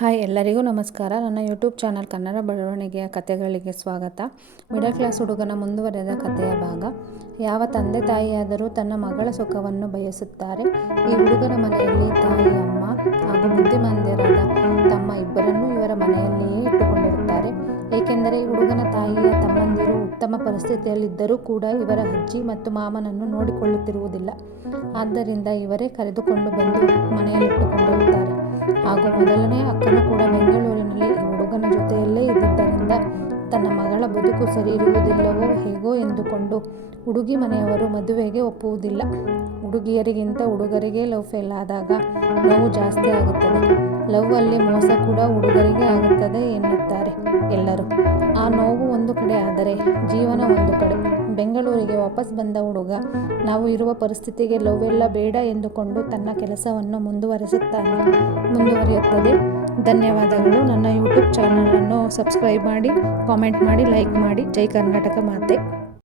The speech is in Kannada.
ಹಾಯ್, ಎಲ್ಲರಿಗೂ ನಮಸ್ಕಾರ. ನನ್ನ ಯೂಟ್ಯೂಬ್ ಚಾನಲ್ ಕನ್ನಡ ಬೆಳವಣಿಗೆಯ ಕಥೆಗಳಿಗೆ ಸ್ವಾಗತ. ಮಿಡಲ್ ಕ್ಲಾಸ್ ಹುಡುಗನ ಮುಂದುವರೆದ ಕಥೆಯ ಭಾಗ. ಯಾವ ತಂದೆ ತಾಯಿಯಾದರೂ ತನ್ನ ಮಗಳ ಸುಖವನ್ನು ಬಯಸುತ್ತಾರೆ. ಈ ಹುಡುಗನ ಮನೆಯಲ್ಲಿ ತಾಯಿ, ಅಮ್ಮ ಹಾಗೂ ಬುದ್ಧಿಮಂದಿರಾದ ತಮ್ಮ ಇಬ್ಬರನ್ನೂ ಇವರ ಮನೆಯಲ್ಲಿಯೇ ಇಟ್ಟುಕೊಂಡಿರುತ್ತಾರೆ. ಏಕೆಂದರೆ ಈ ಹುಡುಗನ ತಾಯಿಯ ತಮ್ಮಂದಿರು ಉತ್ತಮ ಪರಿಸ್ಥಿತಿಯಲ್ಲಿದ್ದರೂ ಕೂಡ ಇವರ ಅಜ್ಜಿ ಮತ್ತು ಮಾಮನನ್ನು ನೋಡಿಕೊಳ್ಳುತ್ತಿರುವುದಿಲ್ಲ. ಆದ್ದರಿಂದ ಇವರೇ ಕರೆದುಕೊಂಡು ಬಂದು ಮನೆಯಲ್ಲಿಟ್ಟುಕೊಂಡಿರುತ್ತಾರೆ. ಹಾಗೂ ಮೊದಲನೇ ಅಕ್ಕನು ಕೂಡ ಬೆಂಗಳೂರಿನಲ್ಲಿ ಹುಡುಗನ ಜೊತೆಯಲ್ಲೇ ಇದ್ದಿದ್ದರಿಂದ ತನ್ನ ಮಗಳ ಬದುಕು ಸರಿ ಇರುವುದಿಲ್ಲವೋ ಹೇಗೋ ಎಂದುಕೊಂಡು ಹುಡುಗಿ ಮನೆಯವರು ಮದುವೆಗೆ ಒಪ್ಪುವುದಿಲ್ಲ. ಹುಡುಗಿಯರಿಗಿಂತ ಹುಡುಗರಿಗೆ ಲವ್ ಫೇಲ್ ಆದಾಗ ನೋವು ಜಾಸ್ತಿ ಆಗುತ್ತದೆ. ಲವ್ ಅಲ್ಲಿ ಮೋಸ ಕೂಡ ಹುಡುಗರಿಗೆ ಆಗುತ್ತದೆ ಎನ್ನುತ್ತಾರೆ ಎಲ್ಲರೂ. ಒಂದು ಕಡೆ ಆದರೆ ಜೀವನ ಒಂದು ಕಡೆ. ಬೆಂಗಳೂರಿಗೆ ವಾಪಸ್ ಬಂದ ಹುಡುಗ, ನಾವು ಇರುವ ಪರಿಸ್ಥಿತಿಗೆ ಲವ್ ಎಲ್ಲ ಬೇಡ ಎಂದುಕೊಂಡು ತನ್ನ ಕೆಲಸವನ್ನು ಮುಂದುವರಿಸುತ್ತಾನೆ, ಮುಂದುವರಿಯುತ್ತದೆ. ಧನ್ಯವಾದಗಳು. ನನ್ನ ಯೂಟ್ಯೂಬ್ ಚಾನಲನ್ನು ಸಬ್ಸ್ಕ್ರೈಬ್ ಮಾಡಿ, ಕಾಮೆಂಟ್ ಮಾಡಿ, ಲೈಕ್ ಮಾಡಿ. ಜೈ ಕರ್ನಾಟಕ ಮಾತೆ.